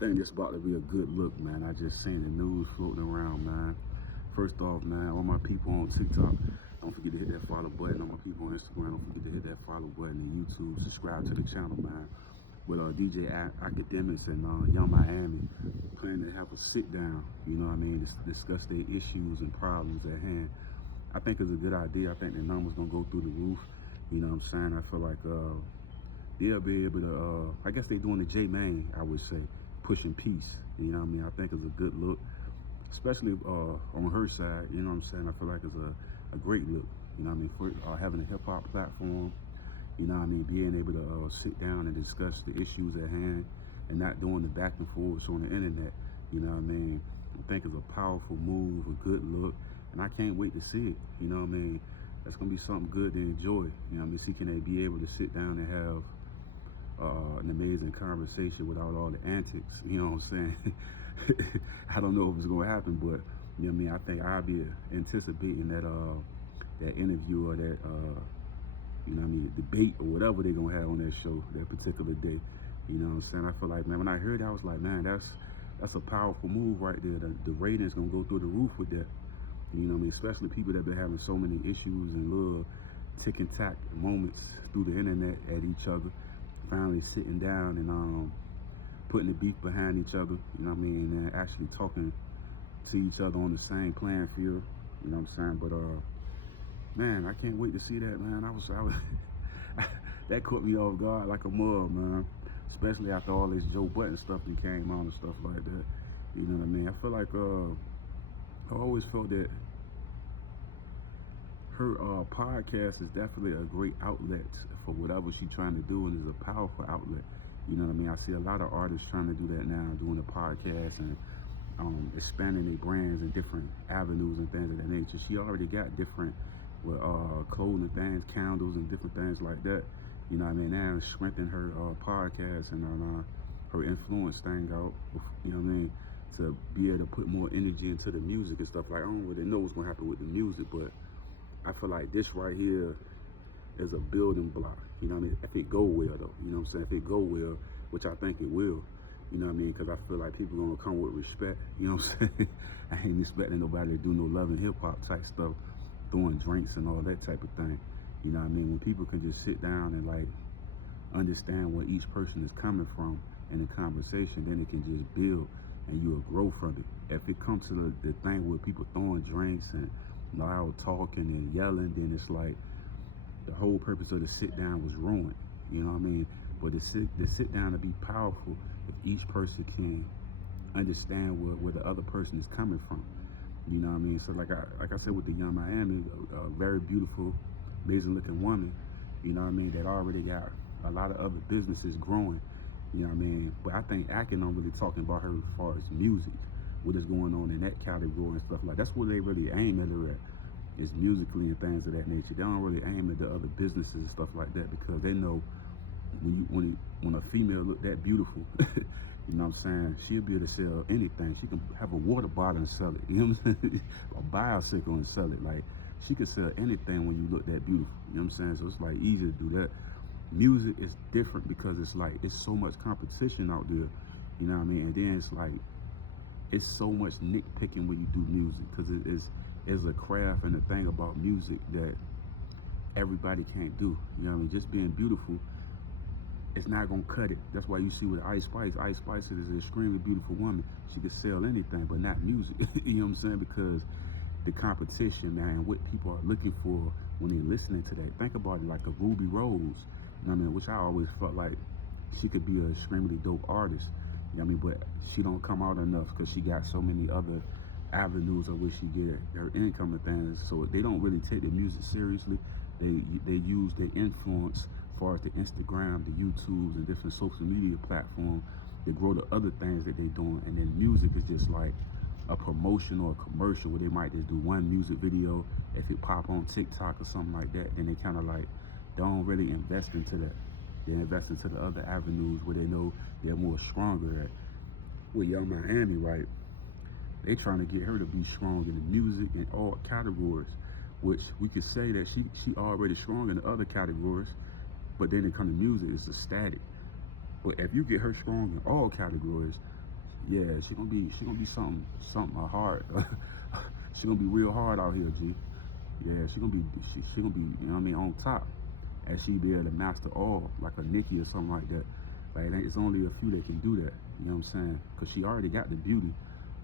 think this about to be a good look, man. I just seen the news floating around, man. First off, man, all my people on TikTok, don't forget to hit that follow button. All my people on Instagram, don't forget to hit that follow button. And YouTube, subscribe to the channel, man. With DJ Akademiks and Young Miami, planning to have a sit down, you know what I mean, to discuss their issues and problems at hand. I think it's a good idea. I think the numbers gonna go through the roof. You know what I'm saying? I feel like they'll be able to, I guess they're doing the J-Main, I would say, pushing peace. You know what I mean? I think it's a good look, especially on her side. You know what I'm saying? I feel like it's a great look. You know what I mean? For having a hip-hop platform, you know what I mean? Being able to sit down and discuss the issues at hand and not doing the back and forths on the internet. You know what I mean? I think it's a powerful move, a good look, and I can't wait to see it. You know what I mean? That's gonna be something good to enjoy. You know what I mean? See, can they be able to sit down and have an amazing conversation without all the antics? You know what I'm saying? I don't know if it's gonna happen, but you know what I mean? I think I'll be anticipating that that interview or that you know what I mean, debate or whatever they're gonna have on that show that particular day. You know what I'm saying? I feel like, man, when I heard that, I was like, man, that's a powerful move right there. The ratings gonna go through the roof with that. You know what I mean? Especially people that been having so many issues and little tick and tack moments through the internet at each other, finally sitting down and putting the beef behind each other, you know what I mean, and actually talking to each other on the same playing field, you know what I'm saying? But man, I can't wait to see that, man. I was that caught me off guard like a mug, man. Especially after all this Joe Budden stuff that came on and stuff like that. You know what I mean? I feel like I always felt that her podcast is definitely a great outlet for whatever she's trying to do, and is a powerful outlet. You know what I mean? I see a lot of artists trying to do that now, doing a podcast and expanding their brands in different avenues and things of that nature. She already got different with clothing things, candles, and different things like that. You know what I mean? Now strengthen her podcast and her influence thing out. You know what I mean? To be able to put more energy into the music and stuff. Like, I don't really know what's gonna happen with the music, but I feel like this right here is a building block. You know what I mean? If it go well though, you know what I'm saying? If it go well, which I think it will, you know what I mean? Because I feel like people gonna come with respect, you know what I'm saying? I ain't expecting nobody to do no love and hip hop type stuff, throwing drinks and all that type of thing. You know what I mean? When people can just sit down and like understand where each person is coming from in the conversation, then it can just build and you'll grow from it. If it comes to the thing where people throwing drinks and loud talking and yelling, then it's like the whole purpose of the sit down was ruined. You know what I mean? But the sit down to be powerful if each person can understand where the other person is coming from. You know what I mean? So like I said with the Young Miami, a very beautiful, amazing looking woman, you know what I mean, that already got a lot of other businesses growing. You know what I mean? But I think Akin don't really talking about her as far as music, what is going on in that category and stuff like that. That's where they really aim at her at, is musically and things of that nature. They don't really aim at the other businesses and stuff like that, because they know when a female look that beautiful, you know what I'm saying, she'll be able to sell anything. She can have a water bottle and sell it, you know what I'm saying? A bicycle and sell it. Like, she can sell anything when you look that beautiful, you know what I'm saying? So it's like easy to do that. Music is different because it's like, it's so much competition out there, you know what I mean? And then it's like, it's so much nitpicking when you do music, because it's a craft and a thing about music that everybody can't do. You know what I mean? Just being beautiful, it's not gonna cut it. That's why you see with Ice Spice is an extremely beautiful woman. She could sell anything, but not music. You know what I'm saying? Because the competition, man, what people are looking for when they're listening to that. Think about it like a Ruby Rose, you know what I mean? Which I always felt like she could be an extremely dope artist. You know what I mean? But she don't come out enough because she got so many other avenues of which she get her income and things. So they don't really take the music seriously. They use their influence as far as the Instagram, the YouTubes, and different social media platforms to grow the other things that they're doing. And then music is just like a promotion or a commercial where they might just do one music video. If it pop on TikTok or something like that, then they kind of like don't really invest into that. They invest into the other avenues where they know they're more stronger at. With Young Miami, right? They trying to get her to be strong in the music and all categories, which we could say that she already strong in the other categories, but then it come to music, it's a static. But if you get her strong in all categories, Yeah, she gonna be something hard. She gonna be real hard out here, G. Yeah, she gonna be, you know what I mean, on top. And she be able to master all, like a Nikki or something like that. Like, it's only a few that can do that. You know what I'm saying? Because she already got the beauty.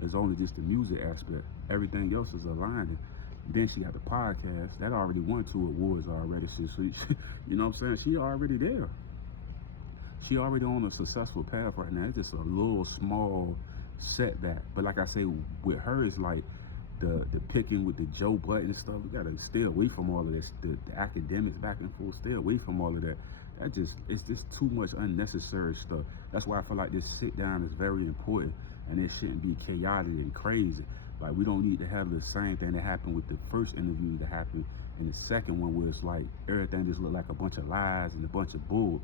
It's only just the music aspect. Everything else is aligning. Then she got the podcast. That already won 2 awards already. So you know what I'm saying? She already there. She already on a successful path right now. It's just a little small setback. But like I say, with her, it's like the picking with the Joe Button and stuff. We gotta stay away from all of this. The academics back and forth. Stay away from all of that. It's just too much unnecessary stuff. That's why I feel like this sit down is very important, and it shouldn't be chaotic and crazy. Like, we don't need to have the same thing that happened with the first interview that happened in the second one, where it's like everything just look like a bunch of lies and a bunch of bull.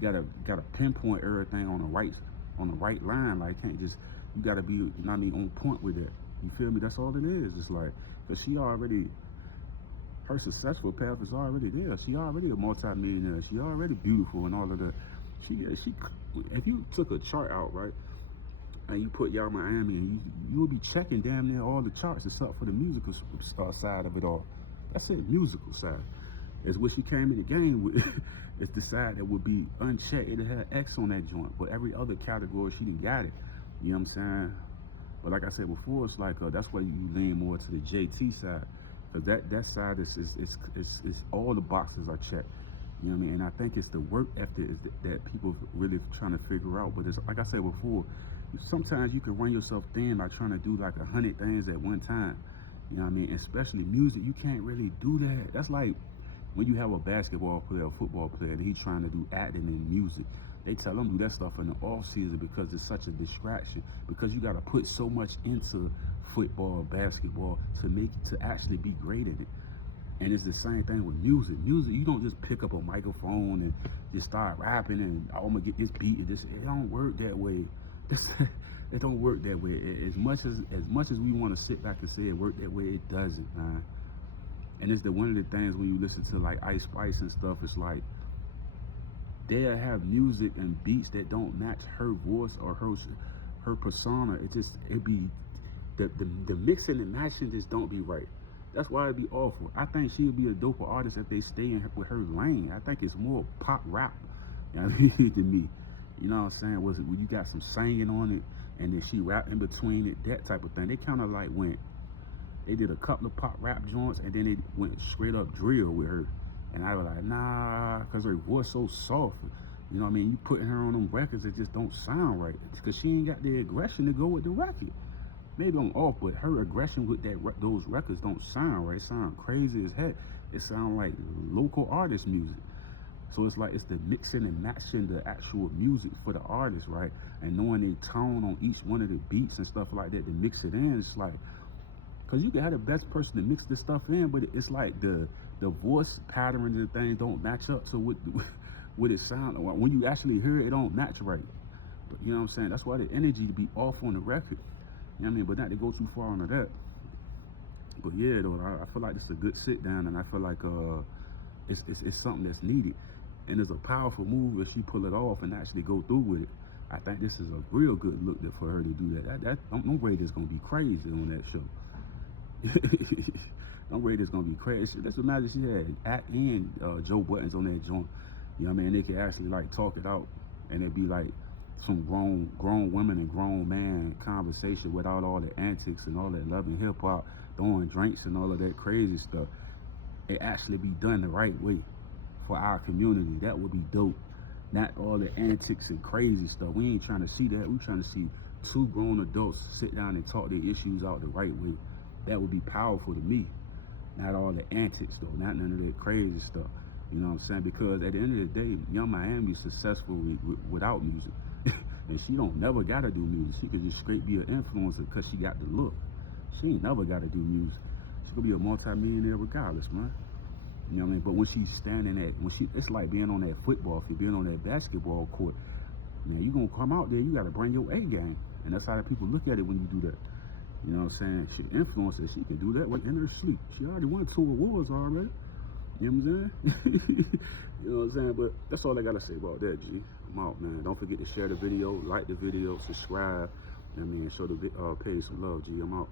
You gotta pinpoint everything on the right line. Like, can't just, you gotta be, you know what I mean, on point with it. You feel me? That's all it is. It's like, cause she already, her successful path is already there. She already a multi-millionaire. She already beautiful and all of that. She, if you took a chart out, right, and you put y'all Miami, and you would be checking damn near all the charts except for the musical side of it all. That's it, musical side. It's what she came in the game with. It's the side that would be unchecked. It had X on that joint, but every other category she done got it. You know what I'm saying? But like I said before, it's like that's why you lean more to the JT side, because that side is all the boxes are checked. You know what I mean? And I think it's the work ethic that people really trying to figure out. But it's like I said before, sometimes you can run yourself thin by trying to do like 100 things at one time. You know what I mean? Especially music, you can't really do that. That's like when you have a basketball player, a football player, and he's trying to do acting and music. They tell them do that stuff in the off season because it's such a distraction. Because you got to put so much into football, basketball to actually be great at it. And it's the same thing with music. Music, you don't just pick up a microphone and just start rapping and I'm gonna get this beat and this. It don't work that way. It don't work that way. As much as we want to sit back and say it worked that way, it doesn't, man. And it's one of the things when you listen to like Ice Spice and stuff, it's like they'll have music and beats that don't match her voice or her persona. It be the mixing and matching just don't be right. That's why it'd be awful. I think she would be a doper artist if they stay in with her lane. I think it's more pop rap, you know what I mean, to me. You know what I'm saying? Was it when you got some singing on it and then she rap in between it, that type of thing. They kind of like they did a couple of pop rap joints and then they went straight up drill with her. And I was like, nah, because her voice so soft. You know what I mean? You putting her on them records, it just don't sound right. Because she ain't got the aggression to go with the record. Maybe I'm off, but her aggression with those records don't sound right. It sound crazy as heck. It sound like local artist music. So it's like it's the mixing and matching the actual music for the artist, right? And knowing the tone on each one of the beats and stuff like that to mix it in. It's like, because you can have the best person to mix this stuff in, but it's like the voice patterns and things don't match up to what it sounds like. When you actually hear it, it don't match right. But you know what I'm saying? That's why the energy to be off on the record. You know what I mean? But not to go too far into that. But yeah, though, I feel like this is a good sit down, and I feel like it's something that's needed. And it's a powerful move if she pull it off and actually go through with it. I think this is a real good look for her to do that. No raters gonna be crazy on that show. No raters gonna be crazy. Let's imagine she had Act and Joe Buttons on that joint. You know what I mean? They could actually like talk it out, and it'd be like some grown women and grown man conversation without all the antics and all that loving hip hop, throwing drinks and all of that crazy stuff. It actually be done the right way for our community. That would be dope. Not all the antics and crazy stuff. We ain't trying to see that. We trying to see two grown adults sit down and talk their issues out the right way. That would be powerful to me. Not all the antics though. Not none of that crazy stuff. You know what I'm saying? Because at the end of the day, Young Miami is successful without music. And she don't never gotta do music. She could just straight be an influencer because she got the look. She ain't never gotta do music. She could be a multi-millionaire regardless, man. You know what I mean? But when she's standing it's like being on that football field, being on that basketball court. Man, you gonna come out there, you gotta bring your A game. And that's how the people look at it when you do that. You know what I'm saying? She influencer, she can do that like in her sleep. She already won 2 awards already. You know what I'm saying? You know what I'm saying? But that's all I gotta say about that, G. I'm out, man. Don't forget to share the video, like the video, subscribe, I mean, show the page some love, G. I'm out.